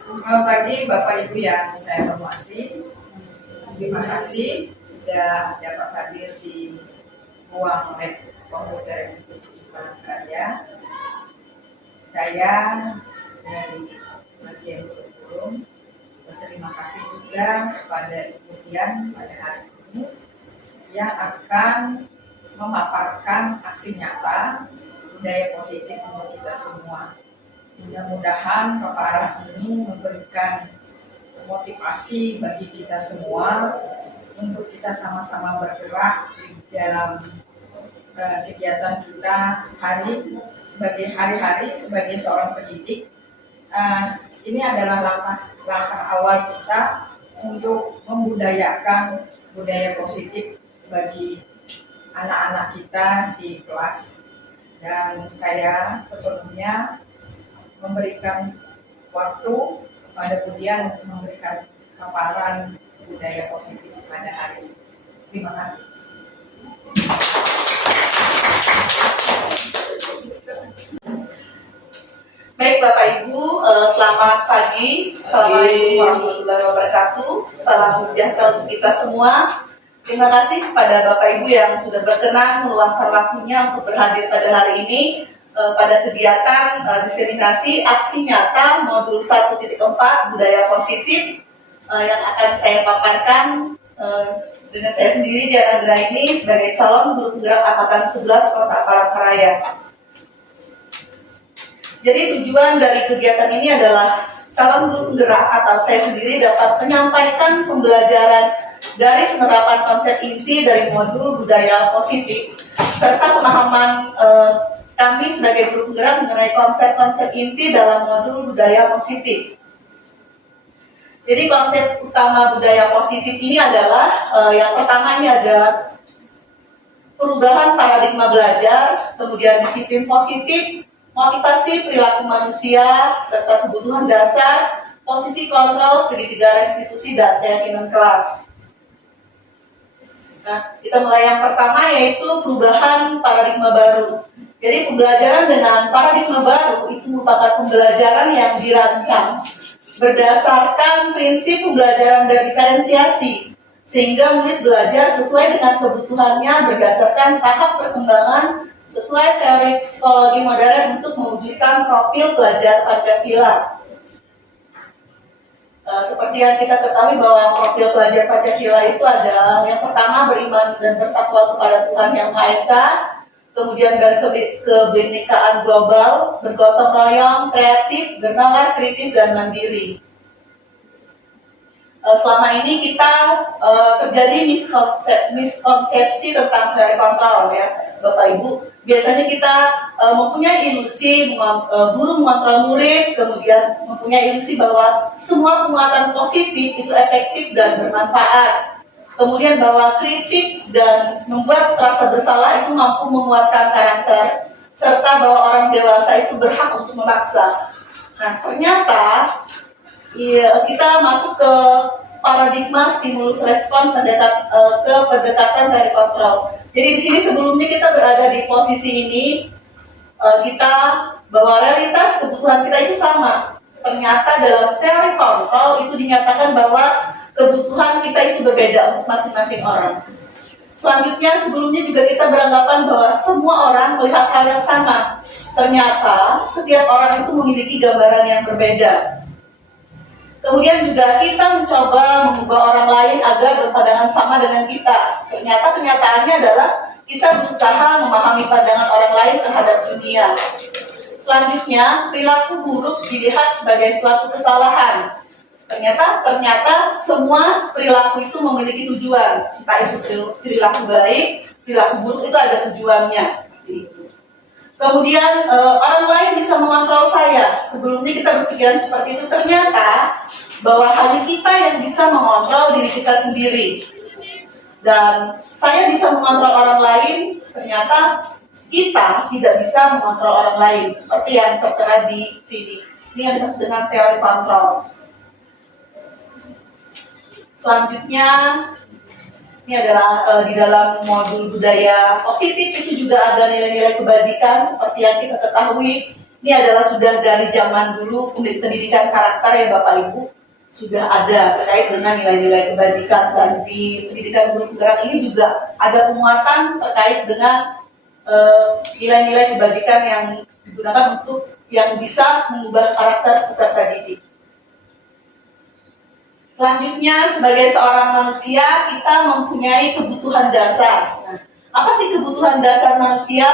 Selamat pagi Bapak Ibu yang saya hormati. Terima kasih sudah dapat hadir di ruang lab komputer Institut Karya. Saya dari bagian kurikulum berterima kasih juga kepada Ibu Dian pada hari ini yang akan memaparkan aksi nyata budaya positif untuk kita semua. Mudah-mudahan paparan ini memberikan motivasi bagi kita semua untuk kita sama-sama bergerak di dalam kegiatan kita hari-hari sebagai seorang pendidik. Ini adalah langkah awal kita untuk membudayakan budaya positif bagi anak-anak kita di kelas. Dan saya sebelumnya memberikan waktu kepada Budian untuk memberikan paparan budaya positif pada hari ini. Terima kasih. Baik Bapak Ibu, selamat pagi. Assalamualaikum warahmatullahi wabarakatuh. Salam sejahtera untuk kita semua. Terima kasih kepada Bapak Ibu yang sudah berkenan meluangkan waktunya untuk berhadir pada hari ini pada kegiatan diseminasi aksi nyata modul 1.4 budaya positif yang akan saya paparkan dengan saya sendiri Dian Anggraini sebagai calon guru penggerak angkatan 11 Kota Palangkaraya. Jadi tujuan dari kegiatan ini adalah calon guru penggerak atau saya sendiri dapat menyampaikan pembelajaran dari penerapan konsep inti dari modul budaya positif serta pemahaman kami sebagai guru penggerak mengenai konsep-konsep inti dalam modul budaya positif. Jadi konsep utama budaya positif ini adalah yang pertama ini adalah perubahan paradigma belajar, kemudian disiplin positif, motivasi perilaku manusia, serta kebutuhan dasar, posisi kontrol segitiga restitusi dan keyakinan kelas. Nah, kita mulai yang pertama yaitu perubahan paradigma baru. Jadi pembelajaran dengan paradigma baru itu merupakan pembelajaran yang dirancang berdasarkan prinsip pembelajaran berdiferensiasi, sehingga murid belajar sesuai dengan kebutuhannya berdasarkan tahap perkembangan sesuai teori psikologi modern untuk mewujudkan profil pelajar Pancasila. Seperti yang kita ketahui bahwa profil pelajar Pancasila itu ada yang pertama beriman dan bertakwa kepada Tuhan Yang Maha Esa, kemudian kebinekaan global, bergotong royong, kreatif, bernalar, kritis, dan mandiri. Selama ini kita terjadi miskonsepsi tentang teori kontrol ya, Bapak Ibu. Biasanya kita mempunyai ilusi guru mengontrol murid, kemudian mempunyai ilusi bahwa semua penguatan positif itu efektif dan bermanfaat. Kemudian bahwa kritik dan membuat rasa bersalah itu mampu menguatkan karakter, serta bahwa orang dewasa itu berhak untuk memaksa. Nah, ternyata kita masuk ke paradigma stimulus respon ke pendekatan dari kontrol. Jadi di sini sebelumnya kita berada di posisi ini, kita bahwa realitas kebutuhan kita itu sama. Ternyata dalam teori kontrol itu dinyatakan bahwa kebutuhan kita itu berbeda untuk masing-masing orang. Selanjutnya, sebelumnya juga kita beranggapan bahwa semua orang melihat hal yang sama. Ternyata setiap orang itu memiliki gambaran yang berbeda. Kemudian juga kita mencoba mengubah orang lain agar berpandangan sama dengan kita. Ternyata kenyataannya adalah kita berusaha memahami pandangan orang lain terhadap dunia. Selanjutnya, perilaku buruk dilihat sebagai suatu kesalahan. Ternyata semua perilaku itu memiliki tujuan. Entah itu perilaku baik, perilaku buruk itu ada tujuannya. Seperti itu. Kemudian orang lain bisa mengontrol saya. Sebelumnya kita berpikiran seperti itu, ternyata bahwa hanya kita yang bisa mengontrol diri kita sendiri. Dan saya bisa mengontrol orang lain, ternyata kita tidak bisa mengontrol orang lain. Seperti yang tertera di sini. Ini yang disebut dengan teori kontrol. Selanjutnya, ini adalah di dalam modul budaya positif itu juga ada nilai-nilai kebajikan seperti yang kita ketahui. Ini adalah sudah dari zaman dulu pendidikan karakter ya Bapak Ibu sudah ada terkait dengan nilai-nilai kebajikan, dan di pendidikan guru penggerak ini juga ada penguatan terkait dengan nilai-nilai kebajikan yang digunakan untuk yang bisa mengubah karakter peserta didik. Selanjutnya, sebagai seorang manusia, kita mempunyai kebutuhan dasar. Nah, apa sih kebutuhan dasar manusia?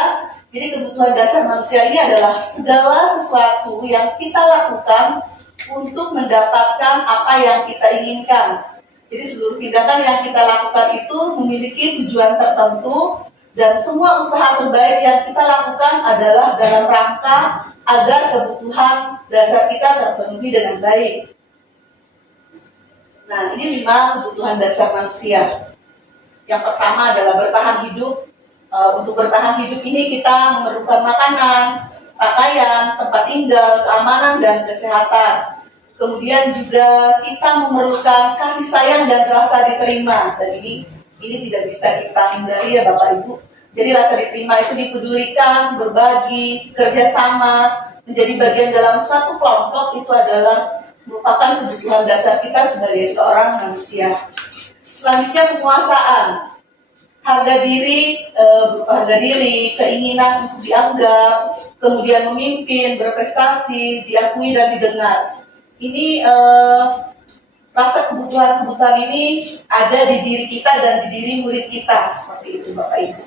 Jadi kebutuhan dasar manusia ini adalah segala sesuatu yang kita lakukan untuk mendapatkan apa yang kita inginkan. Jadi seluruh tindakan yang kita lakukan itu memiliki tujuan tertentu, dan semua usaha terbaik yang kita lakukan adalah dalam rangka agar kebutuhan dasar kita terpenuhi dengan baik. Nah, ini 5 kebutuhan dasar manusia. Yang pertama adalah bertahan hidup. Untuk bertahan hidup ini kita memerlukan makanan, pakaian, tempat tinggal, keamanan, dan kesehatan. Kemudian juga kita memerlukan kasih sayang dan rasa diterima. Dan ini tidak bisa kita hindari ya Bapak Ibu. Jadi rasa diterima itu dipedulikan, berbagi, kerjasama, menjadi bagian dalam suatu kelompok itu adalah merupakan kebutuhan dasar kita sebagai seorang manusia. Selanjutnya penguasaan, harga diri, keinginan untuk dianggap, kemudian memimpin, berprestasi, diakui dan didengar. Ini rasa kebutuhan ini ada di diri kita dan di diri murid kita, seperti itu Bapak Ibu.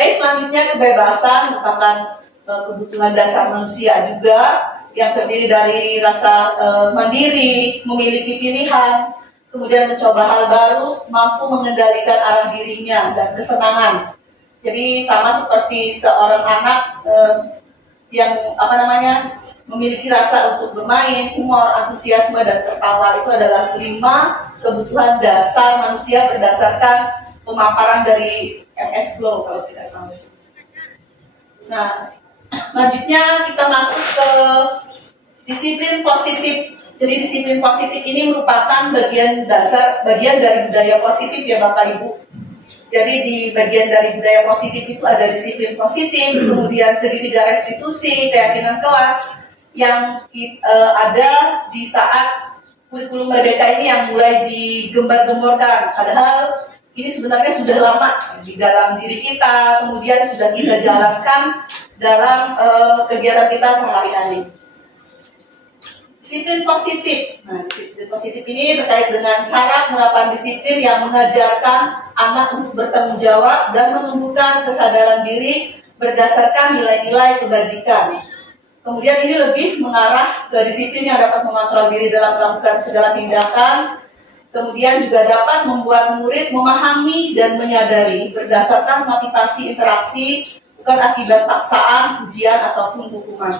Selanjutnya kebebasan merupakan kebutuhan dasar manusia juga, yang terdiri dari rasa mandiri, memiliki pilihan, kemudian mencoba hal baru, mampu mengendalikan arah dirinya dan kesenangan. Jadi sama seperti seorang anak yang memiliki rasa untuk bermain, humor, antusiasme, dan tertawa. Itu adalah 5 kebutuhan dasar manusia berdasarkan pemaparan dari MS Glow kalau tidak salah. Nah, selanjutnya kita masuk ke disiplin positif. Jadi disiplin positif ini merupakan bagian dari budaya positif ya Bapak Ibu. Jadi di bagian dari budaya positif itu ada disiplin positif, kemudian segitiga restitusi, keyakinan kelas yang ada di saat kurikulum merdeka ini yang mulai digembar-gemborkan. Padahal ini sebenarnya sudah lama di dalam diri kita, kemudian sudah kita jalankan dalam kegiatan kita sehari-hari. Disiplin positif. Nah, disiplin positif ini terkait dengan cara penerapan disiplin yang mengajarkan anak untuk bertanggung jawab dan menumbuhkan kesadaran diri berdasarkan nilai-nilai kebajikan. Kemudian ini lebih mengarah ke disiplin yang dapat mengontrol diri dalam melakukan segala tindakan. Kemudian juga dapat membuat murid memahami dan menyadari berdasarkan motivasi interaksi, bukan akibat paksaan, ujian, ataupun hukuman.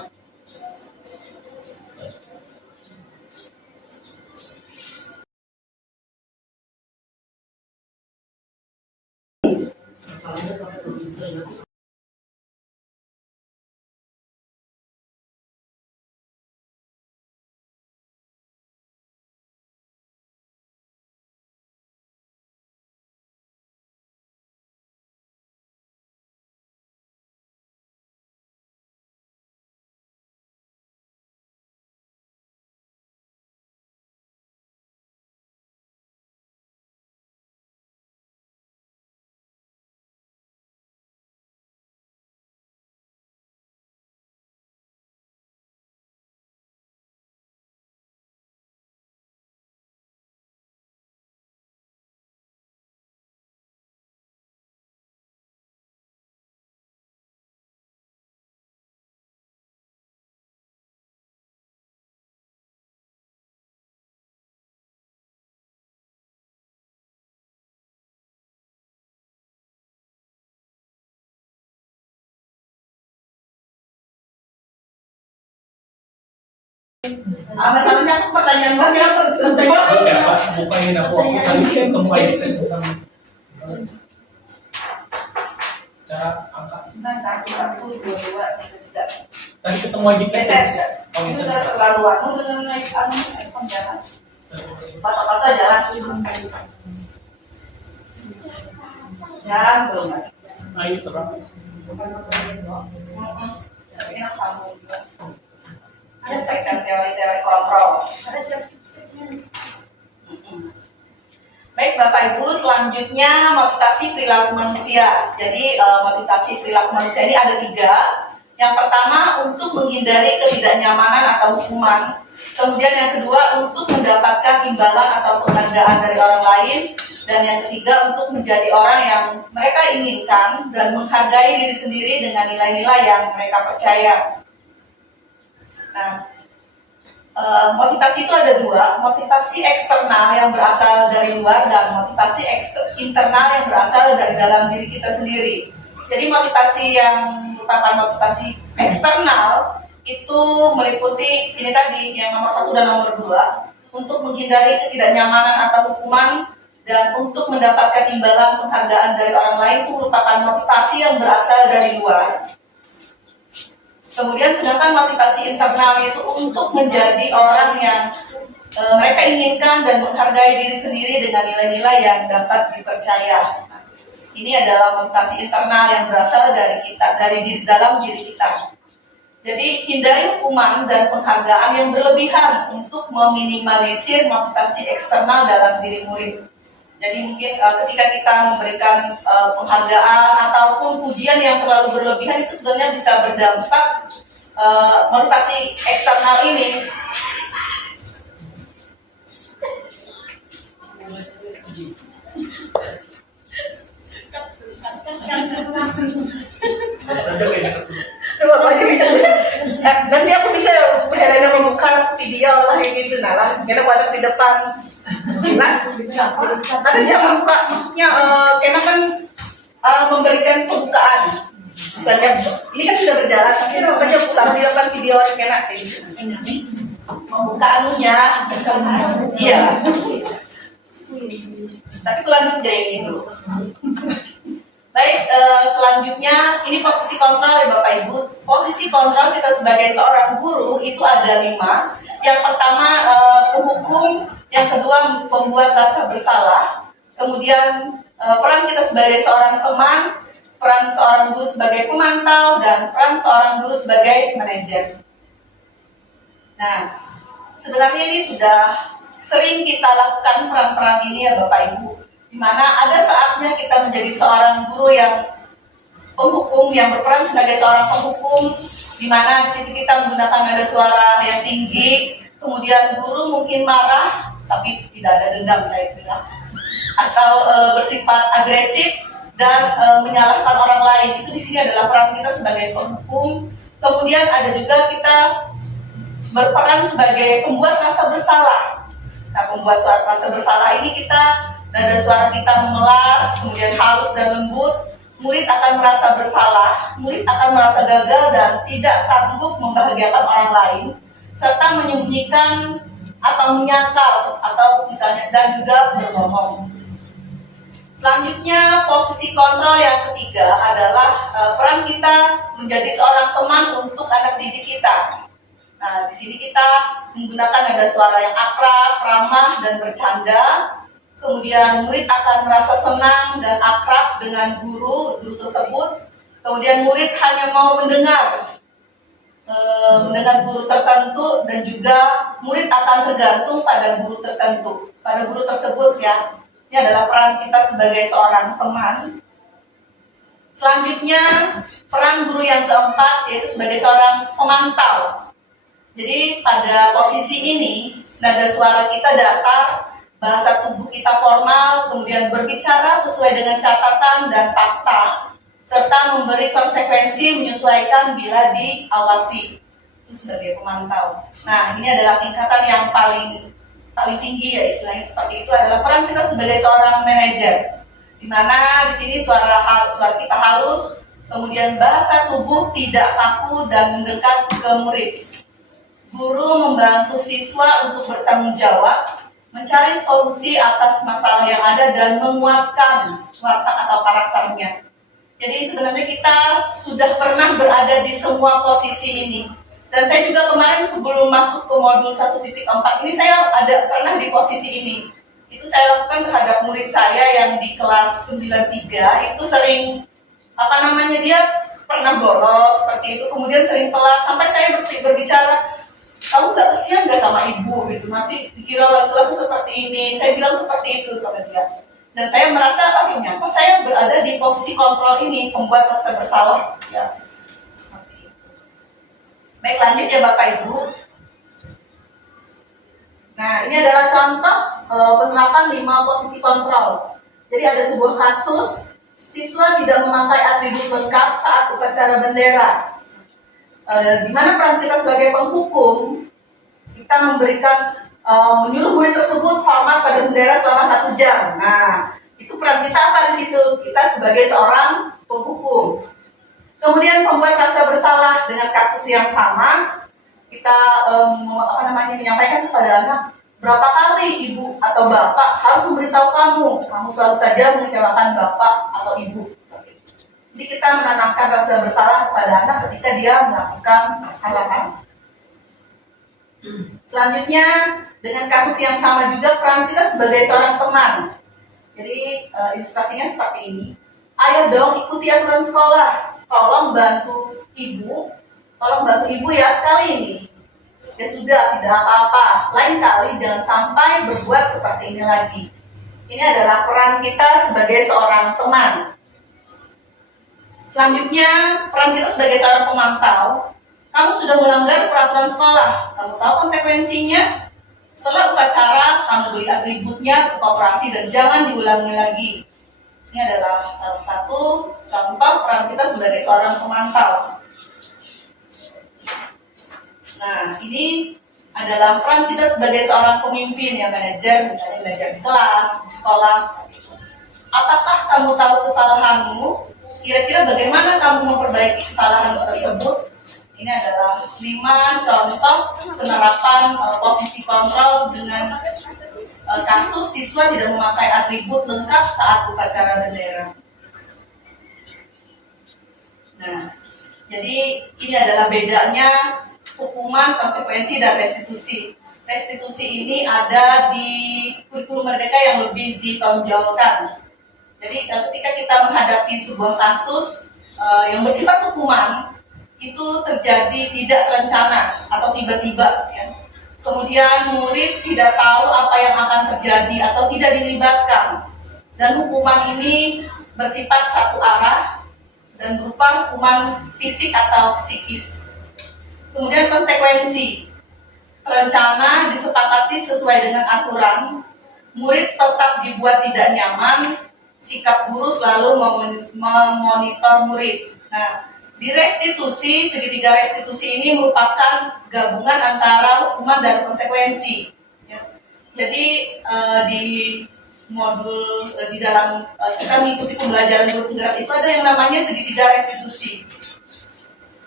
Masalahnya aku pertanyaan banyak apa Ya, Pak, bukan aku tadi ketemu ID test bukan cara angka. Nah, 1, 2, 2, 3. Tadi ketemu ID test. Oh, Itu bisa. udah terlalu dengan naik jalan. Kata-kata jalan. Jalan belum. Nah, itu berapa? Ini yang sambung juga. Ada bagian teori-teori kontrol. Baik Bapak Ibu, selanjutnya motivasi perilaku manusia. Jadi motivasi perilaku manusia ini ada 3. Yang pertama untuk menghindari ketidaknyamanan atau hukuman. Kemudian yang kedua untuk mendapatkan imbalan atau penghargaan dari orang lain. Dan yang ketiga untuk menjadi orang yang mereka inginkan dan menghargai diri sendiri dengan nilai-nilai yang mereka percaya. Nah, motivasi itu ada 2, motivasi eksternal yang berasal dari luar dan motivasi internal yang berasal dari dalam diri kita sendiri. Jadi motivasi yang merupakan motivasi eksternal itu meliputi ini tadi yang nomor 1 dan nomor 2, untuk menghindari ketidaknyamanan atau hukuman dan untuk mendapatkan imbalan penghargaan dari orang lain itu merupakan motivasi yang berasal dari luar. Kemudian sedangkan motivasi internal itu untuk menjadi orang yang mereka inginkan dan menghargai diri sendiri dengan nilai-nilai yang dapat dipercaya. Ini adalah motivasi internal yang berasal dari kita, dari dalam diri kita. Jadi hindari hukuman dan penghargaan yang berlebihan untuk meminimalisir motivasi eksternal dalam diri murid. Jadi mungkin ketika kita memberikan penghargaan ataupun pujian yang terlalu berlebihan itu sebenarnya bisa berdampak motivasi eksternal ini. Nanti aku bisa Helena membuka video lah yang gitu lah. Kita pada di depan. Ada jangan buka, maksudnya Kena kan memberikan pembukaan. Misalnya ini kan sudah berjalan, tapi makanya putar di depan video Kena gitu. Membuka anunya, iya. Tapi selanjutnya ini dulu. Baik, selanjutnya ini posisi kontrol ya Bapak Ibu. Posisi kontrol kita sebagai seorang guru itu ada 5. Yang pertama penghukum, yang kedua pembuat rasa bersalah. Kemudian peran kita sebagai seorang teman, peran seorang guru sebagai pemantau, dan peran seorang guru sebagai manajer. Nah, sebenarnya ini sudah sering kita lakukan peran-peran ini ya Bapak Ibu. Di mana ada saatnya kita menjadi seorang guru yang penghukum, yang berperan sebagai seorang penghukum, di mana di situ kita menggunakan nada suara yang tinggi, kemudian guru mungkin marah, tapi tidak ada dendam saya bilang, atau bersifat agresif dan menyalahkan orang lain. Itu di sini adalah peran kita sebagai penghukum. Kemudian ada juga kita berperan sebagai pembuat rasa bersalah. Nah, pembuat rasa bersalah ini kita nada suara kita memelas, kemudian halus dan lembut. Murid akan merasa bersalah, murid akan merasa gagal dan tidak sanggup membahagiakan orang lain, serta menyembunyikan atau menyangkal atau misalnya dan juga berbohong. Selanjutnya posisi kontrol yang ketiga adalah peran kita menjadi seorang teman untuk anak didik kita. Nah, di sini kita menggunakan nada suara yang akrab, ramah dan bercanda. Kemudian murid akan merasa senang dan akrab dengan guru tersebut. Kemudian murid hanya mau mendengar guru tertentu, dan juga murid akan tergantung pada guru tertentu, pada guru tersebut ya. Ini adalah peran kita sebagai seorang teman. Selanjutnya peran guru yang keempat yaitu sebagai seorang pemantau. Jadi pada posisi ini nada suara kita datar, bahasa tubuh kita formal, kemudian berbicara sesuai dengan catatan dan fakta, serta memberi konsekuensi menyesuaikan bila diawasi. Itu sebagai pemantau. Nah, ini adalah tingkatan yang paling tinggi ya, istilahnya seperti itu adalah peran kita sebagai seorang manajer. Di mana di sini suara kita halus, kemudian bahasa tubuh tidak kaku dan mendekat ke murid. Guru membantu siswa untuk bertanggung jawab, mencari solusi atas masalah yang ada dan menguatkan watak atau karakternya. Jadi sebenarnya kita sudah pernah berada di semua posisi ini. Dan saya juga kemarin sebelum masuk ke modul 1.4 ini saya ada pernah di posisi ini. Itu saya lakukan terhadap murid saya yang di kelas 93, itu sering dia pernah bolos seperti itu, kemudian sering telat, sampai saya berbicara, kamu gak kasihan gak sama ibu gitu, nanti dikira laki-laki seperti ini. Saya bilang seperti itu sama dia. Dan saya merasa akhirnya saya berada di posisi kontrol ini, membuat rasa bersalah ya. Seperti itu. Baik, lanjut ya Bapak Ibu. Nah, ini adalah contoh penerapan 5 posisi kontrol. Jadi ada sebuah kasus, siswa tidak memakai atribut lengkap saat upacara bendera. Di mana peran kita sebagai penghukum, kita memberikan menyuruh murid tersebut hormat pada bendera selama 1 jam. Nah, itu peran kita apa di situ? Kita sebagai seorang penghukum. Kemudian membuat rasa bersalah dengan kasus yang sama, kita menyampaikan kepada anak, berapa kali ibu atau bapak harus memberitahu kamu selalu saja mengecewakan bapak atau ibu. Jadi kita menanamkan rasa bersalah kepada anak ketika dia melakukan kesalahan. Selanjutnya, dengan kasus yang sama juga peran kita sebagai seorang teman. Jadi ilustrasinya seperti ini. Ayo dong ikuti aturan sekolah. Tolong bantu ibu ya sekali ini. Ya sudah, tidak apa-apa. Lain kali jangan sampai berbuat seperti ini lagi. Ini adalah peran kita sebagai seorang teman. Selanjutnya, peran kita sebagai seorang pemantau. Kamu sudah melanggar peraturan sekolah. Kamu tahu konsekuensinya. Setelah upacara, kamu beri atributnya, berkooperasi, dan jangan diulangi lagi. Ini adalah salah satu contoh peran kita sebagai seorang pemantau. Nah, ini adalah peran kita sebagai seorang pemimpin yang manajer, misalnya belajar di kelas, di sekolah. Apakah kamu tahu kesalahanmu? Kira-kira bagaimana kamu memperbaiki kesalahan tersebut? Ini adalah 5 contoh penerapan posisi kontrol dengan kasus siswa tidak memakai atribut lengkap saat upacara bendera. Nah, jadi ini adalah bedanya hukuman, konsekuensi, dan restitusi. Restitusi ini ada di kurikulum Merdeka yang lebih ditonjolkan. Jadi ketika kita menghadapi sebuah kasus yang bersifat hukuman, itu terjadi tidak terencana atau tiba-tiba ya. Kemudian murid tidak tahu apa yang akan terjadi atau tidak dilibatkan. Dan hukuman ini bersifat satu arah dan berupa hukuman fisik atau psikis. Kemudian konsekuensi. Rencana disepakati sesuai dengan aturan, murid tetap dibuat tidak nyaman, sikap guru selalu memonitor murid. Nah, di restitusi, segitiga restitusi ini merupakan gabungan antara hukuman dan konsekuensi. Ya. Jadi di modul di dalam kita mengikuti pembelajaran guru penggerak itu ada yang namanya segitiga restitusi.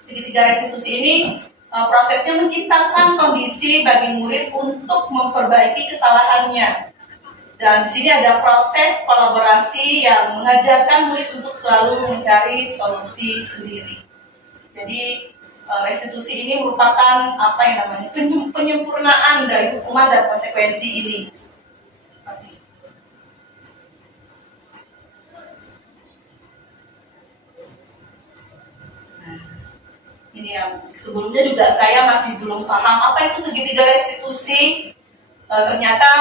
Segitiga restitusi ini prosesnya menciptakan kondisi bagi murid untuk memperbaiki kesalahannya. Dan di sini ada proses kolaborasi yang mengajarkan murid untuk selalu mencari solusi sendiri. Jadi restitusi ini merupakan penyempurnaan dari hukuman dan konsekuensi ini. Nah, ini yang sebelumnya juga saya masih belum paham apa itu segitiga restitusi. Ternyata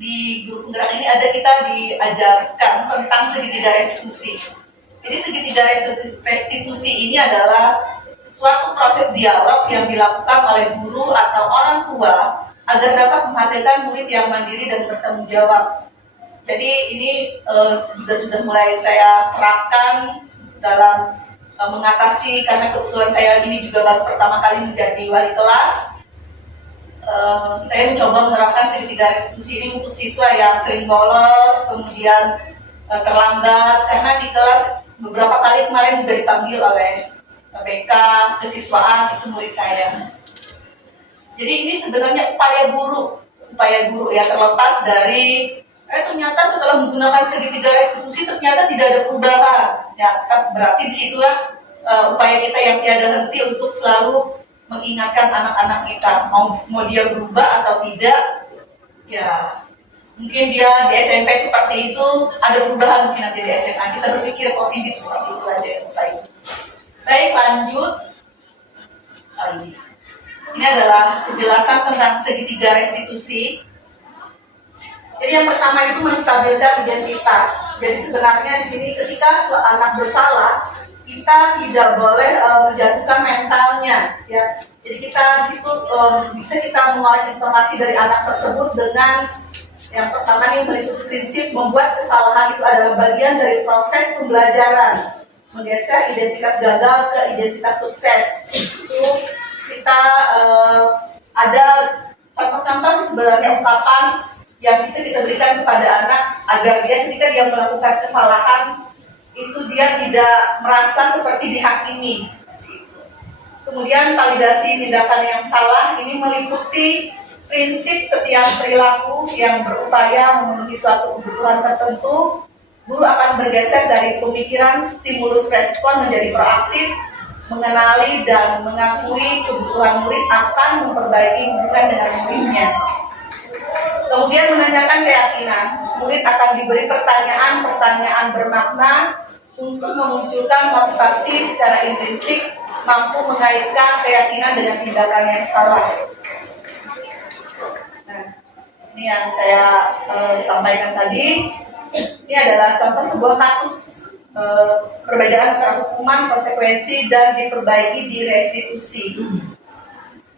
di guru penggerak ini kita diajarkan tentang segitiga restitusi. Jadi segitiga restitusi ini adalah suatu proses dialog yang dilakukan oleh guru atau orang tua agar dapat menghasilkan murid yang mandiri dan bertanggung jawab. Jadi ini juga sudah mulai saya terapkan dalam mengatasi, karena kebetulan saya ini juga baru pertama kali menjadi wali kelas. Saya mencoba menerapkan segitiga restitusi ini untuk siswa yang sering bolos, kemudian terlambat, karena di kelas beberapa kali kemarin juga dipanggil oleh BK kesiswaan, itu murid saya. Jadi ini sebenarnya upaya guru ya, terlepas dari ternyata setelah menggunakan segitiga restitusi ternyata tidak ada perubahan. Ya, berarti disitulah upaya kita yang tiada henti untuk selalu mengingatkan anak-anak kita, mau dia berubah atau tidak, ya mungkin dia di SMP seperti itu, ada perubahan mungkin nanti di SMA. Kita berpikir positif seperti itu aja yang baik. Baik, lanjut. Ini adalah penjelasan tentang segitiga restitusi. Jadi yang pertama itu menstabilkan identitas. Jadi sebenarnya di sini ketika anak bersalah, kita tidak boleh menjatuhkan mentalnya, ya. Jadi kita di situ bisa kita mengolah informasi dari anak tersebut dengan yang pertama ini meliputi prinsip membuat kesalahan itu adalah bagian dari proses pembelajaran, menggeser identitas gagal ke identitas sukses. Itu kita ada contoh-contoh sebenarnya ungkapan yang bisa kita berikan kepada anak agar dia ketika dia melakukan kesalahan itu dia tidak merasa seperti dihakimi. Kemudian validasi tindakan yang salah ini meliputi prinsip setiap perilaku yang berupaya memenuhi suatu kebutuhan tertentu. Guru akan bergeser dari pemikiran stimulus respon menjadi proaktif, mengenali dan mengakui kebutuhan murid akan memperbaiki hubungan dengan muridnya. Kemudian menanyakan keyakinan, murid akan diberi pertanyaan-pertanyaan bermakna untuk memunculkan motivasi secara intrinsik, mampu mengaitkan keyakinan dengan tindakan yang salah. Nah, ini yang saya sampaikan tadi. Ini adalah contoh sebuah kasus perbedaan antara hukuman, konsekuensi, dan diperbaiki di restitusi.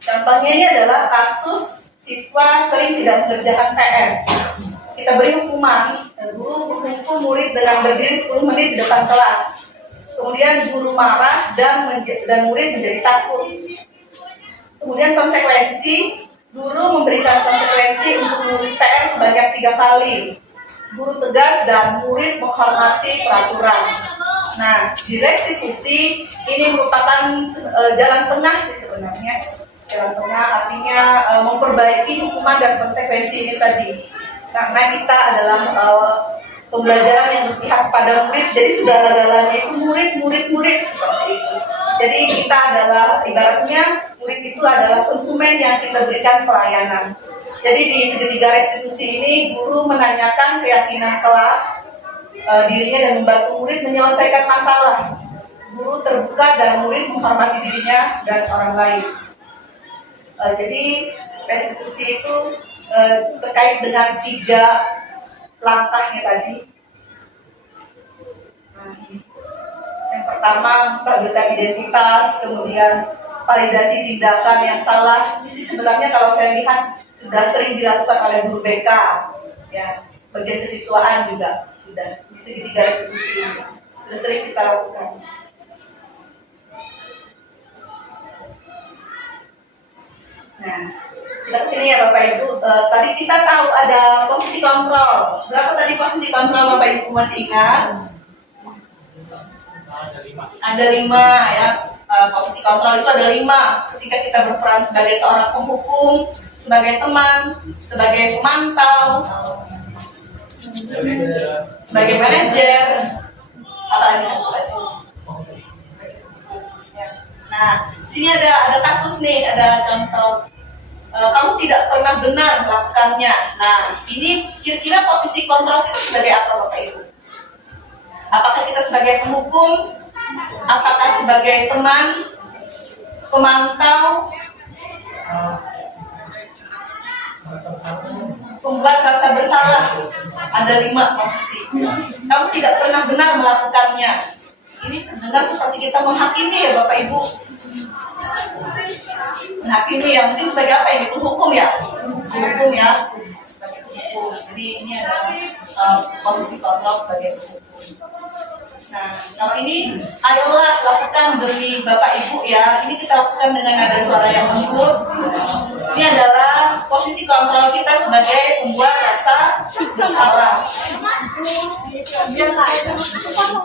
Contohnya ini adalah kasus siswa sering tidak mengerjakan PR. Kita beri hukuman, guru menghukum murid dengan berdiri 10 menit di depan kelas. Kemudian guru marah dan murid menjadi takut. Kemudian konsekuensi, guru memberikan konsekuensi untuk menulis PR sebanyak 3 kali. Guru tegas dan murid menghormati peraturan. Nah, di restitusi ini merupakan jalan tengah sih sebenarnya. Jalan tengah artinya memperbaiki hukuman dan konsekuensi ini tadi. Karena kita adalah pembelajaran yang berpihak pada murid, jadi segala-galanya itu murid seperti itu. Jadi kita adalah ibaratnya murid itu adalah konsumen yang kita berikan pelayanan. Jadi di segitiga restitusi ini guru menanyakan keyakinan kelas dirinya dan membantu murid menyelesaikan masalah. Guru terbuka dan murid menghormati dirinya dan orang lain. Jadi restitusi itu terkait dengan 3 langkahnya tadi. Yang pertama menstabilkan identitas, kemudian validasi tindakan yang salah. Ini sih sebenarnya kalau saya lihat sudah sering dilakukan oleh guru BK, ya, bagian kesiswaan juga sudah di segitiga restitusi sudah sering kita lakukan. Nah, kita kesini ya Bapak Ibu. Tadi kita tahu ada posisi kontrol. Berapa tadi posisi kontrol Bapak Ibu masih ingat? Ada 5 ya. Posisi kontrol itu ada 5. Ketika kita berperan sebagai seorang penghukum, sebagai teman, sebagai pemantau, sebagai manajer, apalagi. Nah, sini ada kasus nih, ada contoh. Kamu tidak pernah benar melakukannya. Nah, ini kira-kira posisi kontrol kita sebagai apa Bapak Ibu? Apakah kita sebagai penghukum? Apakah sebagai teman, pemantau, membuat rasa bersalah? Ada 5 posisi. Kamu tidak pernah benar melakukannya. Ini terdengar seperti kita menghakimi ya Bapak Ibu. Menghakimi ya, mungkin sebagai apa ini? Penghukum ya? Penghukum ya. Sebagai penghukum. Jadi ini adalah posisi kontrol sebagai penghukum. Nah, kalau ini ayolah lakukan demi Bapak Ibu ya. Ini kita lakukan dengan nada suara yang lembut. Ini adalah posisi kontrol kita sebagai pembuat rasa bersalah.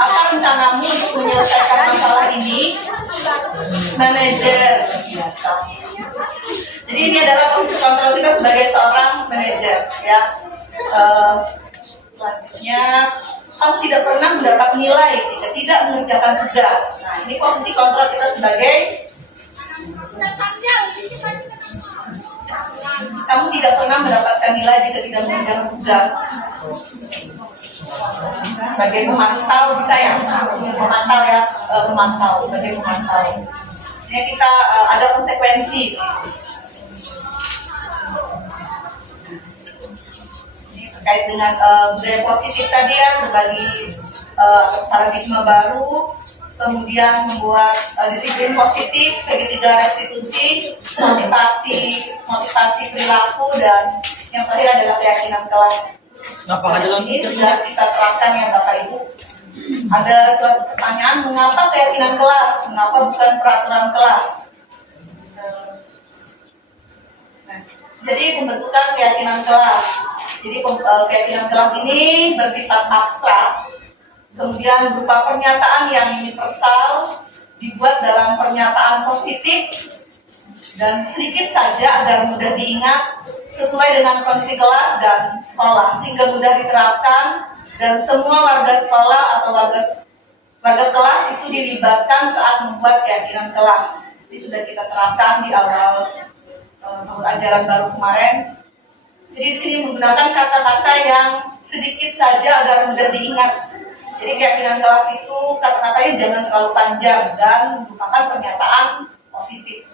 Apa rencanamu untuk menyelesaikan masalah ini? Manajer biasa. Jadi Jadi ini adalah posisi kontrol kita sebagai seorang manajer, ya. Selanjutnya, kamu tidak pernah mendapat nilai jika tidak mengerjakan tugas. Nah, ini posisi kontrol kita sebagai kamu tidak pernah mendapatkan nilai jika tidak mengerjakan tugas. Sebagai pemantau bisa ya, memantau ya, memantau sebagai pemantau. Ini kita ada konsekuensi. Ini terkait dengan budaya positif tadi ya, berbagi paradigma baru, kemudian membuat disiplin positif, segitiga restitusi, motivasi perilaku, dan yang terakhir adalah keyakinan kelas. Ini sudah kita terapkan ya Bapak Ibu. Ada suatu pertanyaan, mengapa keyakinan kelas? Mengapa bukan peraturan kelas? Jadi pembentukan keyakinan kelas. Jadi keyakinan kelas ini bersifat abstrak, kemudian berupa pernyataan yang universal, dibuat dalam pernyataan positif, dan sedikit saja agar mudah diingat sesuai dengan kondisi kelas dan sekolah, sehingga mudah diterapkan dan semua warga sekolah atau warga kelas itu dilibatkan saat membuat keyakinan kelas. Ini sudah kita terapkan di awal tahun ajaran baru kemarin. Jadi di sini menggunakan kata-kata yang sedikit saja agar mudah diingat. Jadi keyakinan kelas itu kata-katanya jangan terlalu panjang dan merupakan pernyataan positif.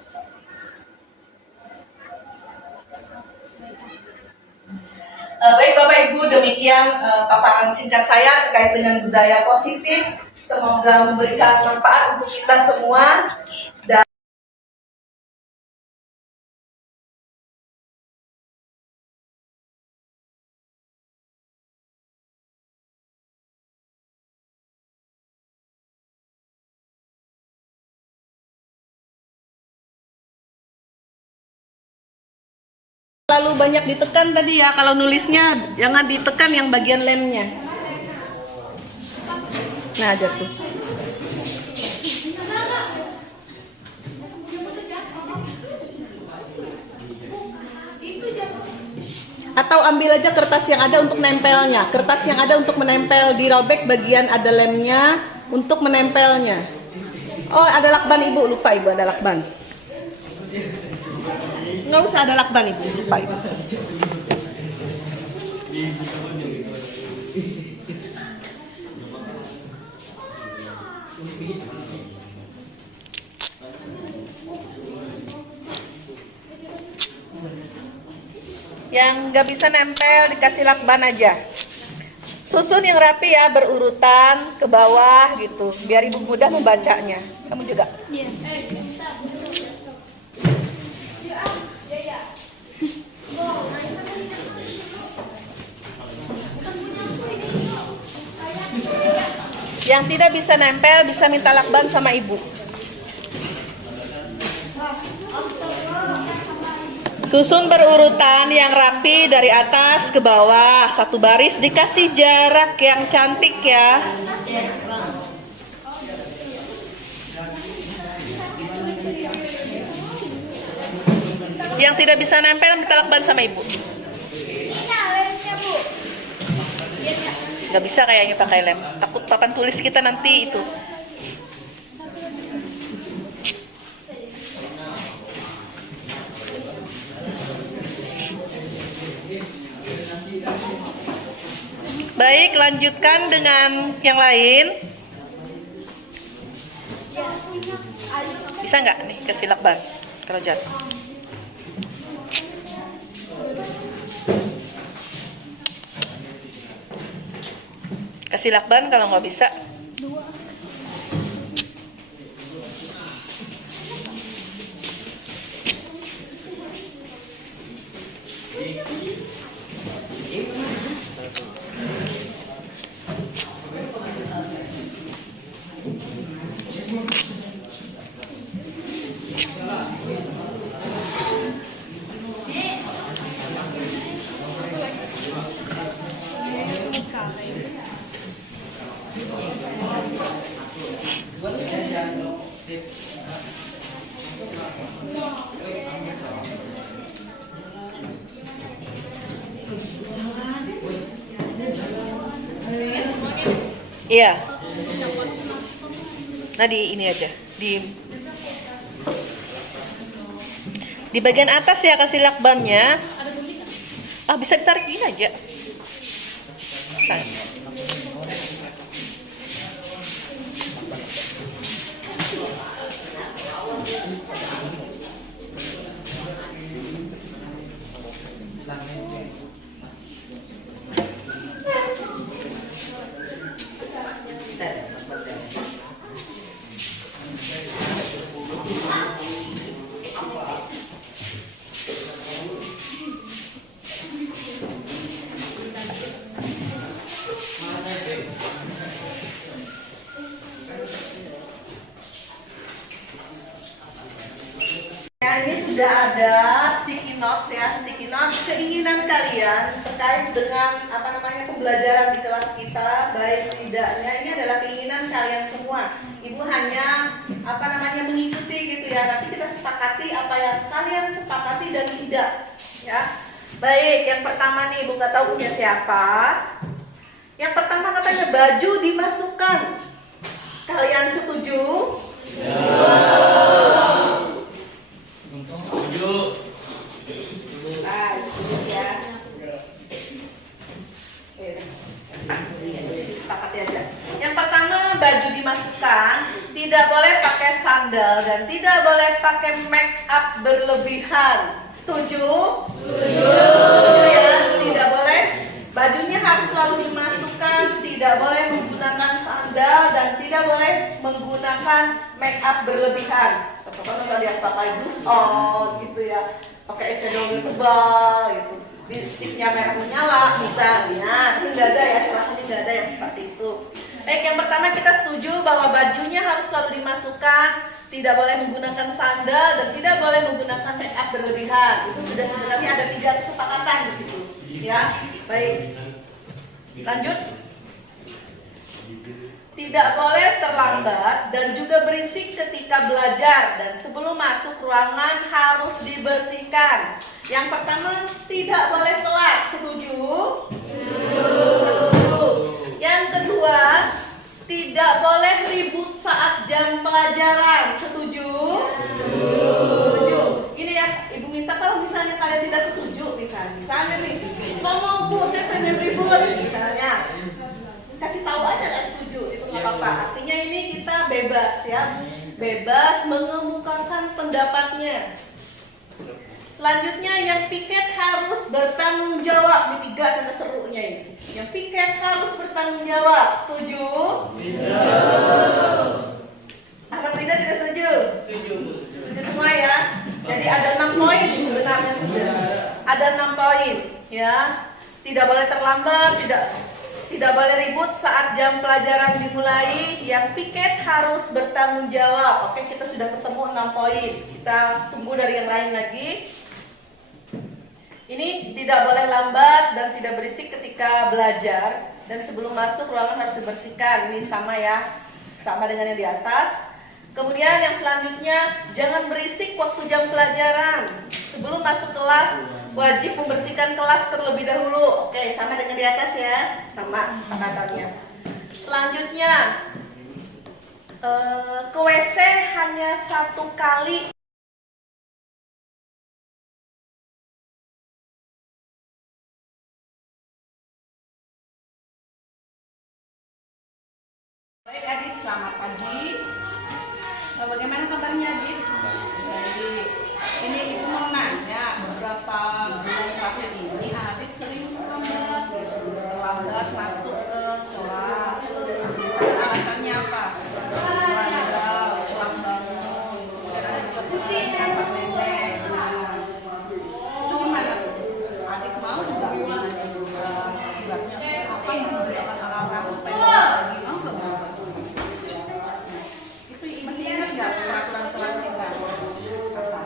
Baik Bapak Ibu, demikian paparan singkat saya terkait dengan budaya positif. Semoga memberikan manfaat untuk kita semua. Dan Terlalu banyak ditekan tadi ya, kalau nulisnya jangan ditekan yang bagian lemnya. Nah, ada tuh. Atau ambil aja kertas yang ada untuk nempelnya. Kertas yang ada untuk menempel, dirobek bagian ada lemnya untuk menempelnya. Oh, ada lakban Ibu, lupa Ibu ada lakban. Nggak usah ada lakban Ibu, lupa Ibu. Yang nggak bisa nempel dikasih lakban aja. Susun yang rapi ya, berurutan ke bawah gitu, biar Ibu mudah membacanya. Kamu juga? Iya. Yang tidak bisa nempel bisa minta lakban sama Ibu. Susun berurutan yang rapi dari atas ke bawah, satu baris, dikasih jarak yang cantik ya. Yang tidak bisa nempel minta lakban sama Ibu. Gak bisa kayaknya pakai lem, takut papan tulis kita nanti itu. Baik, lanjutkan dengan yang lain. Bisa nggak nih kasih lakban kalau jatuh? Kasih lakban kalau nggak bisa. Iya. Nah di ini aja di bagian atas ya kasih lakbannya. Bisa ditarik gini aja. Ini sudah ada sticky notes ya, sticky notes keinginan kalian terkait dengan pembelajaran di kelas kita, baik tidaknya ini adalah keinginan kalian semua. Ibu hanya mengikuti gitu ya. Nanti kita sepakati apa yang kalian sepakati dan tidak ya. Baik, yang pertama nih Ibu nggak tahu punya siapa. Yang pertama katanya baju dimasukkan. Kalian setuju? Ya. Sepakati aja. Yang pertama baju dimasukkan, tidak boleh pakai sandal dan tidak boleh pakai make up berlebihan. Setuju? Setuju. Ya, tidak boleh. Bajunya harus selalu dimasukkan, tidak boleh menggunakan sandal dan tidak boleh menggunakan make up berlebihan. Contohnya kalau dia pakai blush on gitu ya, pakai eyeshadow tebal gitu, lipstiknya merah menyala misalnya. Ini nggak ada ya, rasanya nggak ada yang seperti itu. Baik, yang pertama kita setuju bahwa bajunya harus selalu dimasukkan, tidak boleh menggunakan sandal dan tidak boleh menggunakan make up berlebihan. Itu sudah sebenarnya ada 3 kesepakatan di situ. Ya, baik. Lanjut. Tidak boleh terlambat dan juga berisik ketika belajar, dan sebelum masuk ruangan harus dibersihkan. Yang pertama, tidak boleh telat. Setuju? Setuju. Yang kedua, tidak boleh ribut saat jam pelajaran. Setuju? Setuju. Ini ya, Ibu minta kalau misalnya kalian tidak setuju, misalnya nih, ngomong Bu, saya pengen ribut, misalnya. Kasih tahu aja nggak setuju, itu nggak apa-apa. Artinya ini kita bebas ya, bebas mengemukakan pendapatnya. Selanjutnya yang piket harus bertanggung jawab. Ini 3 kata serunya ini. Yang piket harus bertanggung jawab. Setuju? Tidak. Ahmad Rida tidak setuju? Setuju semua ya. Jadi ada 6 poin sebenarnya sudah. Ada 6 poin ya. Tidak boleh terlambat, tidak boleh ribut saat jam pelajaran dimulai. Yang piket harus bertanggung jawab. Oke, kita sudah ketemu 6 poin. Kita tunggu dari yang lain lagi. Ini tidak boleh lambat dan tidak berisik ketika belajar, dan sebelum masuk ruangan harus dibersihkan. Ini sama ya, sama dengan yang di atas. Kemudian yang selanjutnya, jangan berisik waktu jam pelajaran. Sebelum masuk kelas wajib membersihkan kelas terlebih dahulu. Oke, sama dengan di atas ya, sama sepakatannya. Selanjutnya, ke WC hanya 1 kali. Baik Adit, selamat pagi. Bagaimana kabarnya Adit? Baik. Ini Ibu mau nanya, beberapa bulan terakhir ini Adit sering terlambat masuk ke kelas. Misalnya alasannya apa? Olahraga, pulang bangun, kadang juga putih, dapat nenek. Itu gimana tuh? Adit mau nggak? Akibatnya apa? Menggunakan alarm supaya lagi mau nggak? Itu masih ingat nggak peraturan kelas kita? Apa?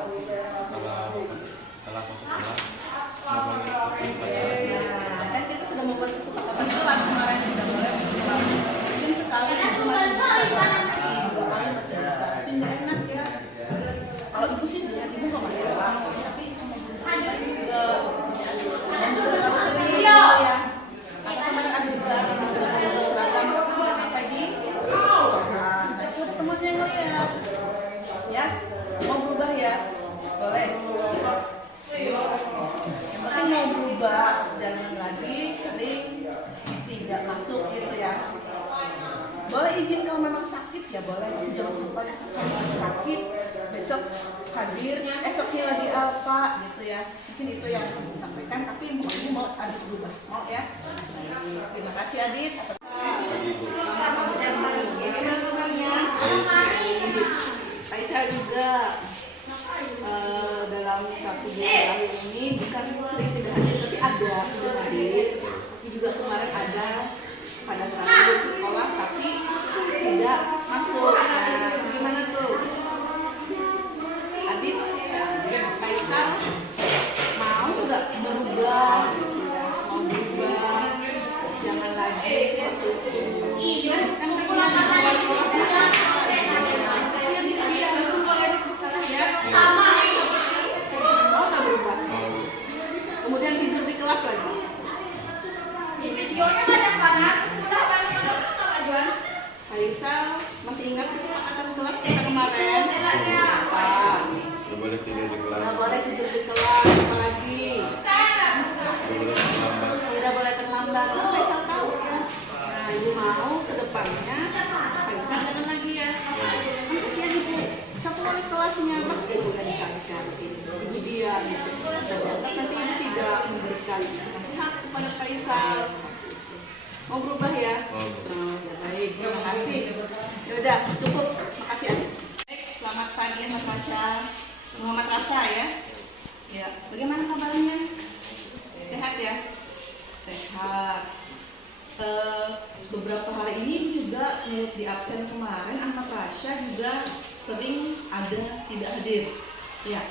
Mungkin itu yang aku sampaikan, tapi ini mau Adit berubah, mau ya. Terima kasih Adit atas Aisyah juga dalam 1 bulan terakhir ini bukan sering tidak hadir, tapi ada tidak hadir. Ini juga kemarin ada pada saat itu di sekolah, tapi tidak masuk. Nah, gimana tuh? Adit, Aisyah mau nggak berubah? Mau berubah? Jangan lagi seperti itu. Kan kasihan di kelas mau nggak berubah? Kemudian tidur di kelas lagi. Videonya banyak banget. Faisal masih ingat kesepakatan kelas kita kemarin? Apa? Nggak boleh tidur di kelas. Nggak boleh tidur di kelas, apalagi Nggak boleh terlambat. tidak boleh terlambat. Kan Faisal tahu ya. Nah, ibu mau ke depannya Faisal jangan lagi ya. Kan kasihan ibu. Siapa wali kelasnya? Mas ibu kan dicari-cari. Ibu dia gitu. Dan nanti ibu tidak memberikan nasihat kepada Faisal. Mau berubah ya? Mau. Oh, ya baik. Terima kasih. Ya udah, cukup. Makasih Adi. Baik, selamat pagi Natasha. Muhammad Rasha ya. Ya, bagaimana kabarnya? Sehat ya? Sehat. Beberapa hari ini juga di absen kemarin Ahmad Rasha juga sering ada tidak hadir. Ya.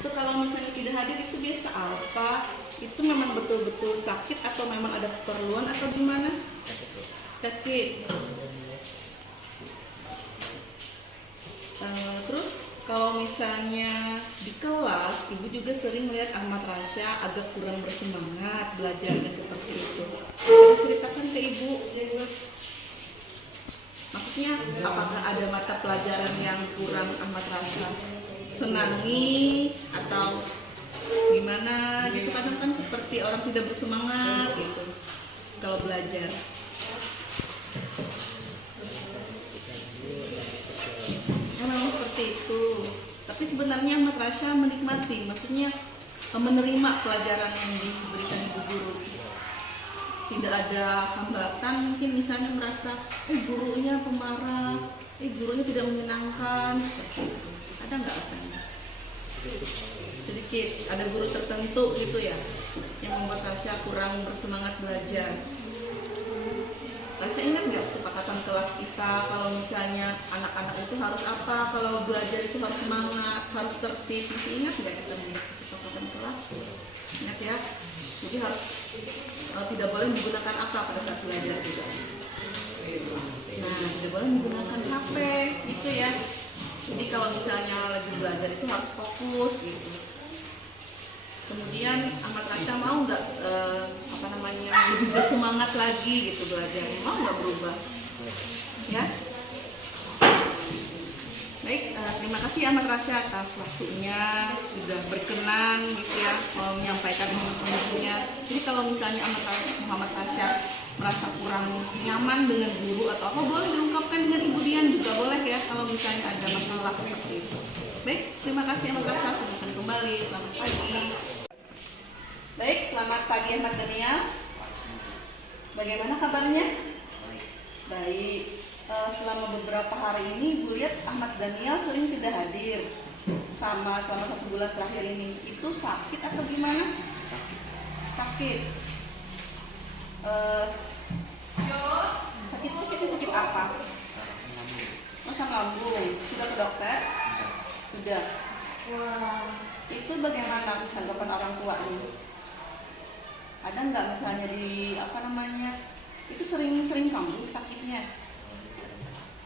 Itu kalau misalnya tidak hadir itu biasa apa? Itu memang betul-betul sakit atau memang ada keperluan atau gimana? Sakit. Terus kalau misalnya di kelas, ibu juga sering melihat Ahmad Rasha agak kurang bersemangat belajarnya seperti itu. Saya ceritakan ke ibu. Maksudnya apakah ada mata pelajaran yang kurang Ahmad Rasha senangi atau gimana gitu? Kadang kan seperti orang tidak bersemangat gitu kalau belajar. Memang seperti itu. Tapi sebenarnya Ahmad Rasha menikmati, maksudnya menerima pelajaran yang diberikan ibu guru. Tidak ada hambatan, mungkin misalnya merasa gurunya pemarah, gurunya tidak menyenangkan, seperti itu. Ada nggak rasanya? Sedikit, ada guru tertentu gitu ya yang membuat Rasha kurang bersemangat belajar. Rasha ingat nggak kesepakatan kelas kita kalau misalnya anak-anak itu harus apa, kalau belajar itu harus semangat, harus tertib. Masih ingat nggak kita punya kesepakatan kelas? Ingat ya, jadi harus tidak boleh menggunakan apa pada saat belajar juga. Nah, tidak boleh menggunakan HP gitu ya. Jadi kalau misalnya lagi belajar itu harus fokus gitu. Kemudian Ahmad Rasha mau nggak lebih bersemangat lagi gitu belajar, mau nggak berubah? Ya. Baik, terima kasih Ahmad Rasha atas waktunya, sudah berkenan gitu ya menyampaikan informasinya. Jadi kalau misalnya Muhammad Rasha merasa kurang nyaman dengan guru atau apa, boleh diungkapkan dengan Ibu Dian juga boleh ya kalau misalnya ada masalah seperti itu. Baik, terima kasih Ahmad Rasha, silakan kembali. Selamat pagi. Baik, selamat pagi Ahmad Daniel. Bagaimana kabarnya? Baik. Selama beberapa hari ini Ibu lihat Ahmad Daniel sering tidak hadir selama 1 bulan terakhir ini. Itu sakit atau gimana? Sakit. Sakit apa? Asam lambung. Sudah ke dokter? Sudah. Wah, itu bagaimana tanggapan orang tua nih? Ada nggak misalnya itu sering kambuh sakitnya?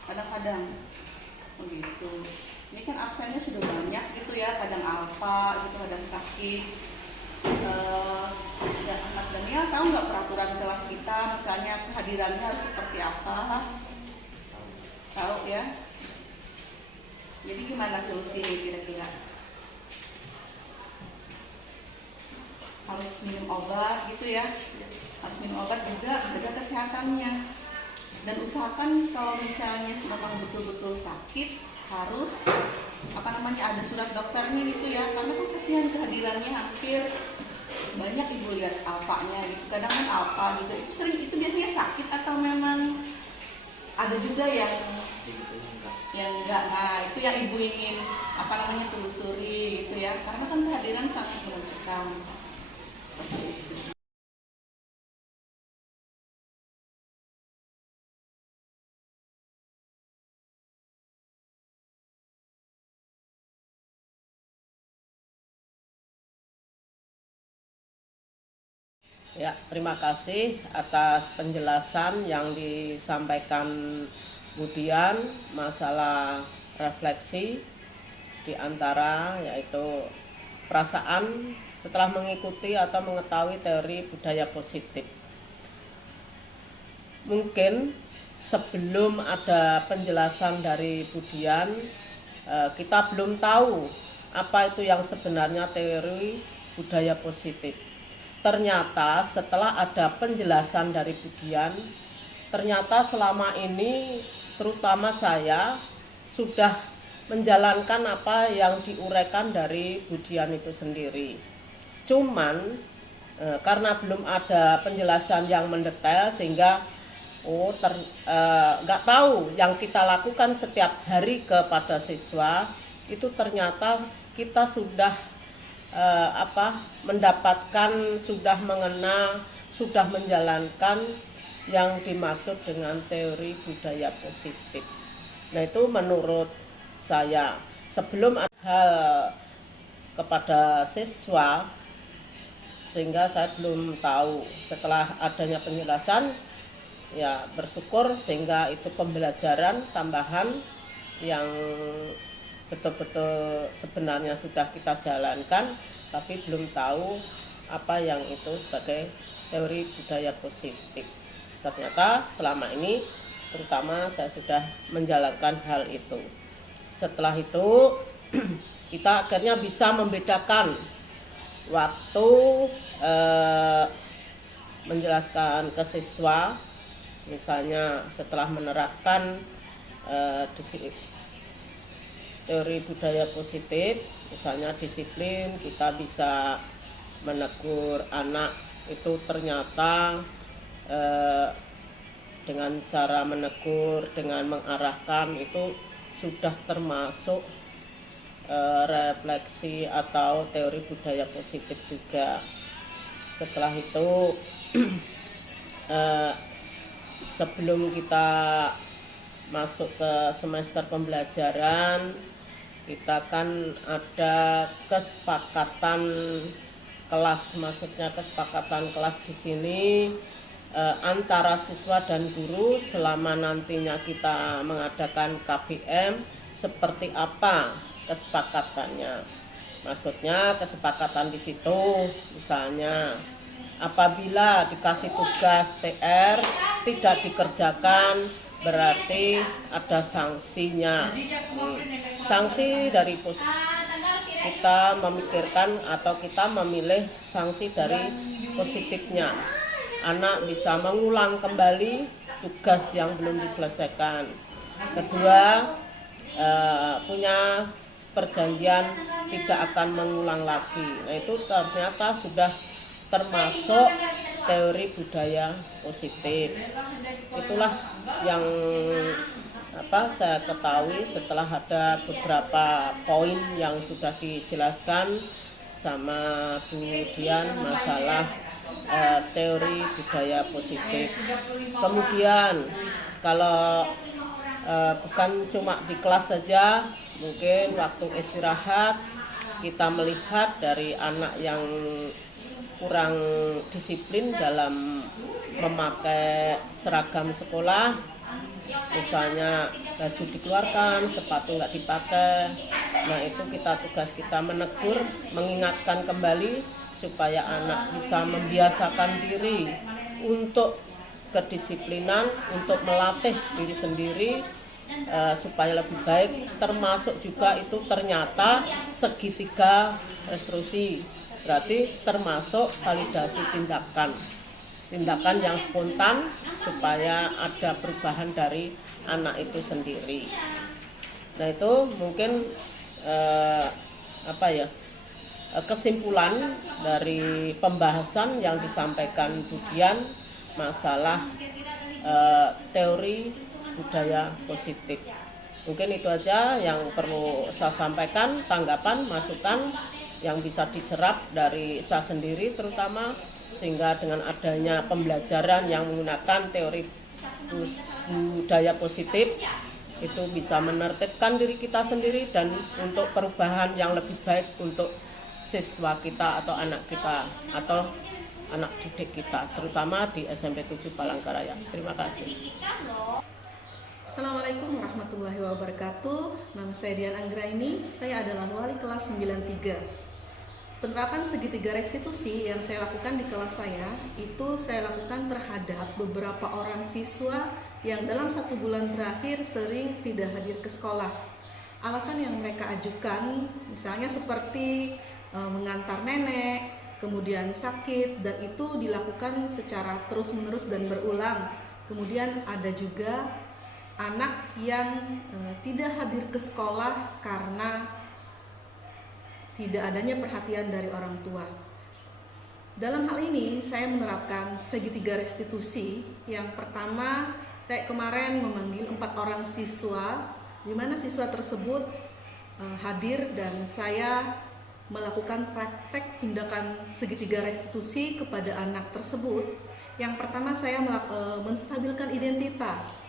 Kadang-kadang begitu. Ini kan absennya sudah banyak gitu ya, kadang alfa gitu, kadang sakit. Dan Ahmad Daniel tahu nggak peraturan kelas kita, misalnya kehadirannya harus seperti apa? Tahu ya? Jadi gimana solusinya kira-kira? Harus minum obat gitu ya? Harus minum obat juga, jaga kesehatannya. Dan usahakan kalau misalnya memang betul-betul sakit harus ada surat dokternya gitu ya, karena kan kasihan kehadirannya hampir banyak ibu lihat alfanya gitu, kadang kan alfa juga itu sering, itu biasanya sakit atau memang ada juga yang enggak. Nah itu yang ibu ingin telusuri gitu ya, karena kan kehadiran sangat menentukan. Ya, terima kasih atas penjelasan yang disampaikan Budian masalah refleksi di antara yaitu perasaan setelah mengikuti atau mengetahui teori budaya positif. Mungkin sebelum ada penjelasan dari Budian, kita belum tahu apa itu yang sebenarnya teori budaya positif. Ternyata setelah ada penjelasan dari Budian, ternyata selama ini terutama saya sudah menjalankan apa yang diuraikan dari Budian itu sendiri. Cuman karena belum ada penjelasan yang mendetail sehingga nggak tahu yang kita lakukan setiap hari kepada siswa itu ternyata kita sudah mendapatkan, sudah mengenal, sudah menjalankan yang dimaksud dengan teori budaya positif. Nah itu menurut saya, sebelum ada hal kepada siswa sehingga saya belum tahu. Setelah adanya penjelasan ya bersyukur sehingga itu pembelajaran tambahan yang betul-betul sebenarnya sudah kita jalankan, tapi belum tahu apa yang itu sebagai teori budaya positif. Ternyata selama ini terutama saya sudah menjalankan hal itu. Setelah itu kita akhirnya bisa membedakan waktu menjelaskan ke siswa, misalnya setelah menerapkan teori budaya positif, misalnya disiplin, kita bisa menegur anak itu ternyata dengan cara menegur, dengan mengarahkan itu sudah termasuk refleksi atau teori budaya positif juga. Setelah itu sebelum kita masuk ke semester pembelajaran, kita kan ada kesepakatan kelas, maksudnya kesepakatan kelas di sini antara siswa dan guru selama nantinya kita mengadakan KBM, seperti apa kesepakatannya. Maksudnya kesepakatan di situ misalnya apabila dikasih tugas PR tidak dikerjakan berarti ada sanksinya. Sanksi dari kita memikirkan atau kita memilih sanksi dari positifnya. Anak bisa mengulang kembali tugas yang belum diselesaikan. Kedua, punya perjanjian tidak akan mengulang lagi. Nah itu ternyata sudah termasuk teori budaya positif. Itulah yang saya ketahui setelah ada beberapa poin yang sudah dijelaskan sama Bu Dian masalah teori budaya positif. Kemudian kalau bukan cuma di kelas saja, mungkin waktu istirahat kita melihat dari anak yang kurang disiplin dalam memakai seragam sekolah, misalnya baju dikeluarkan, sepatu nggak dipakai. Nah itu tugas kita menegur, mengingatkan kembali supaya anak bisa membiasakan diri untuk kedisiplinan, untuk melatih diri sendiri supaya lebih baik. Termasuk juga itu ternyata segitiga resolusi, berarti termasuk validasi tindakan yang spontan supaya ada perubahan dari anak itu sendiri. Nah itu mungkin kesimpulan dari pembahasan yang disampaikan Bu Dian masalah teori budaya positif. Mungkin itu aja yang perlu saya sampaikan, tanggapan, masukan yang bisa diserap dari saya sendiri terutama, sehingga dengan adanya pembelajaran yang menggunakan teori budaya positif itu bisa menertibkan diri kita sendiri dan untuk perubahan yang lebih baik untuk siswa kita atau anak kita atau anak didik kita, terutama di SMP 7 Palangkaraya. Terima kasih. Assalamualaikum warahmatullahi wabarakatuh. Nama saya Dian Anggraini, saya adalah wali kelas 93. Penerapan segitiga restitusi yang saya lakukan di kelas saya, itu saya lakukan terhadap beberapa orang siswa yang dalam 1 bulan terakhir sering tidak hadir ke sekolah. Alasan yang mereka ajukan misalnya seperti mengantar nenek, kemudian sakit, dan itu dilakukan secara terus-menerus dan berulang. Kemudian ada juga anak yang tidak hadir ke sekolah karena tidak adanya perhatian dari orang tua. Dalam hal ini saya menerapkan segitiga restitusi. Yang pertama, saya kemarin memanggil 4 orang siswa, di mana siswa tersebut hadir dan saya melakukan praktek tindakan segitiga restitusi kepada anak tersebut. Yang pertama, saya menstabilkan identitas.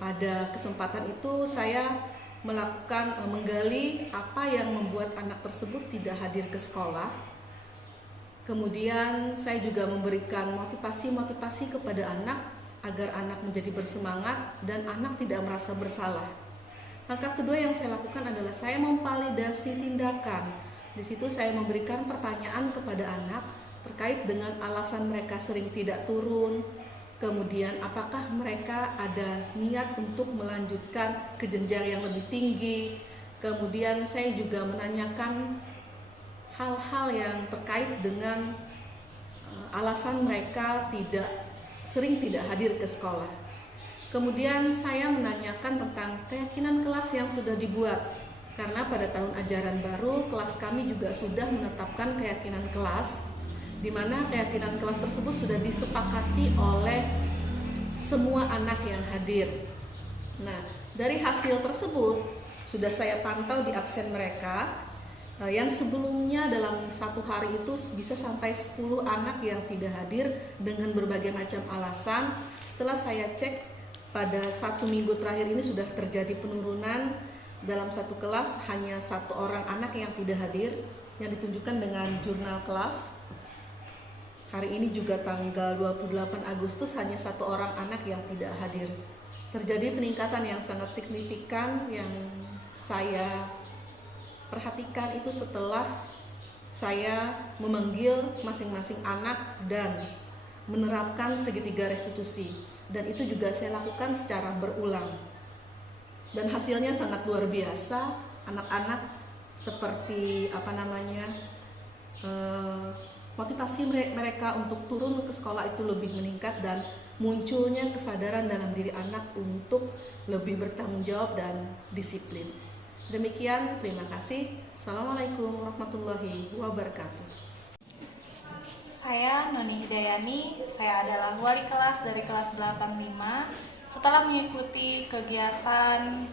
Pada kesempatan itu saya melakukan menggali apa yang membuat anak tersebut tidak hadir ke sekolah. Kemudian saya juga memberikan motivasi kepada anak agar anak menjadi bersemangat dan anak tidak merasa bersalah. Langkah kedua yang saya lakukan adalah saya memvalidasi tindakan. Di situ saya memberikan pertanyaan kepada anak terkait dengan alasan mereka sering tidak turun, kemudian apakah mereka ada niat untuk melanjutkan ke jenjang yang lebih tinggi. Kemudian saya juga menanyakan hal-hal yang terkait dengan alasan mereka sering tidak hadir ke sekolah. Kemudian saya menanyakan tentang keyakinan kelas yang sudah dibuat. Karena pada tahun ajaran baru, kelas kami juga sudah menetapkan keyakinan kelas, di mana keyakinan kelas tersebut sudah disepakati oleh semua anak yang hadir. Nah, dari hasil tersebut sudah saya pantau di absen mereka, yang sebelumnya dalam 1 hari itu bisa sampai 10 anak yang tidak hadir dengan berbagai macam alasan. Setelah saya cek, pada 1 minggu terakhir ini sudah terjadi penurunan. Dalam 1 kelas hanya 1 orang anak yang tidak hadir, yang ditunjukkan dengan jurnal kelas. Hari ini juga tanggal 28 Agustus hanya 1 orang anak yang tidak hadir. Terjadi peningkatan yang sangat signifikan yang saya perhatikan itu setelah saya memanggil masing-masing anak dan menerapkan segitiga restitusi, dan itu juga saya lakukan secara berulang. Dan hasilnya sangat luar biasa. Anak-anak seperti motivasi mereka untuk turun ke sekolah itu lebih meningkat, dan munculnya kesadaran dalam diri anak untuk lebih bertanggung jawab dan disiplin. Demikian, terima kasih. Assalamualaikum warahmatullahi wabarakatuh. Saya Noni Hidayani, saya adalah wali kelas dari kelas 85. Setelah mengikuti kegiatan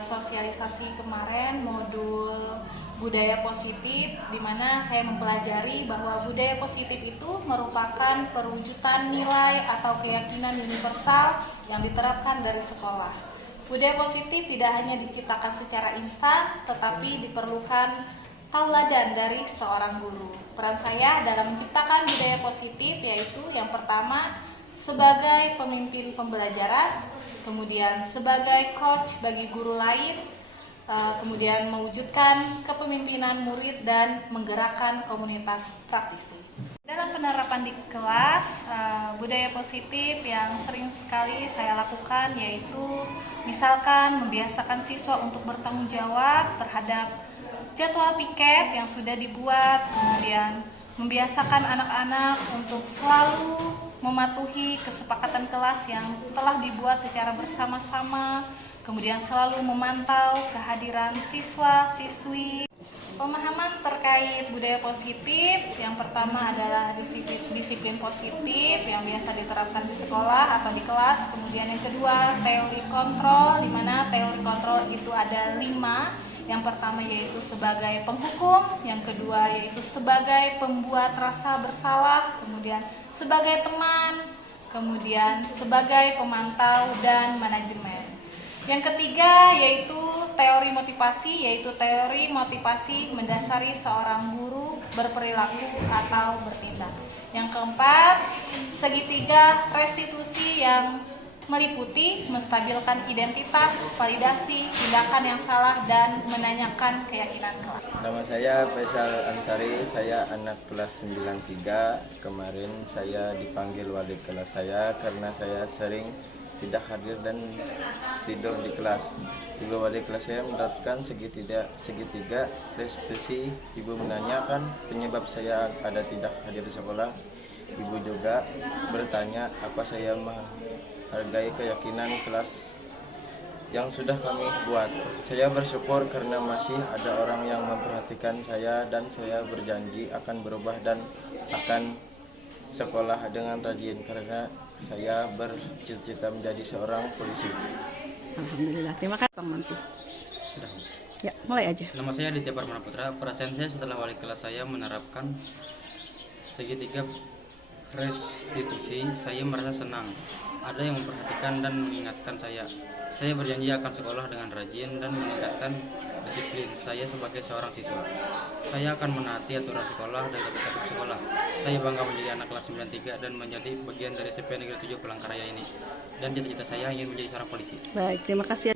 sosialisasi kemarin, modul budaya positif, di mana saya mempelajari bahwa budaya positif itu merupakan perwujudan nilai atau keyakinan universal yang diterapkan dari sekolah. Budaya positif tidak hanya diciptakan secara instan, tetapi diperlukan tauladan dari seorang guru. Peran saya dalam menciptakan budaya positif yaitu yang pertama, sebagai pemimpin pembelajaran, kemudian sebagai coach bagi guru lain, kemudian mewujudkan kepemimpinan murid dan menggerakkan komunitas praktisi. Dalam penerapan di kelas, budaya positif yang sering sekali saya lakukan yaitu misalkan membiasakan siswa untuk bertanggung jawab terhadap jadwal piket yang sudah dibuat, kemudian membiasakan anak-anak untuk selalu mematuhi kesepakatan kelas yang telah dibuat secara bersama-sama, kemudian selalu memantau kehadiran siswa-siswi. Pemahaman terkait budaya positif, yang pertama adalah disiplin positif yang biasa diterapkan di sekolah atau di kelas. Kemudian yang kedua, teori kontrol, di mana teori kontrol itu ada 5. Yang pertama yaitu sebagai penghukum, yang kedua yaitu sebagai pembuat rasa bersalah, kemudian sebagai teman, kemudian sebagai pemantau dan manajemen. Yang ketiga yaitu teori motivasi mendasari seorang guru berperilaku atau bertindak. Yang keempat, segitiga restitusi yang meliputi menstabilkan identitas, validasi, tindakan yang salah, dan menanyakan keyakinan kelas. Nama saya Faisal Ansari, saya anak kelas 93. Kemarin saya dipanggil wali kelas saya karena saya sering tidak hadir dan tidur di kelas. Ibu wali kelas saya menerapkan segitiga restitusi. Ibu menanyakan penyebab saya ada tidak hadir di sekolah. Ibu juga bertanya apa saya menghargai keyakinan kelas yang sudah kami buat. Saya bersyukur karena masih ada orang yang memperhatikan saya, dan saya berjanji akan berubah dan akan sekolah dengan rajin karena saya bercita-cita menjadi seorang polisi. Alhamdulillah, terima kasih Bang Manti. Sudah. Ya, mulai aja. Nama saya Aditya Parmana Putra. Perasaan saya setelah wali kelas saya menerapkan segitiga restitusi, saya merasa senang. Ada yang memperhatikan dan mengingatkan saya. Saya berjanji akan sekolah dengan rajin dan meningkatkan disiplin saya sebagai seorang siswa. Saya akan menaati aturan sekolah dan tertib sekolah. Saya bangga menjadi anak kelas 93 dan menjadi bagian dari SMP Negeri 7 Palangkaraya ini. Dan cita-cita saya ingin menjadi seorang polisi. Baik, terima kasih.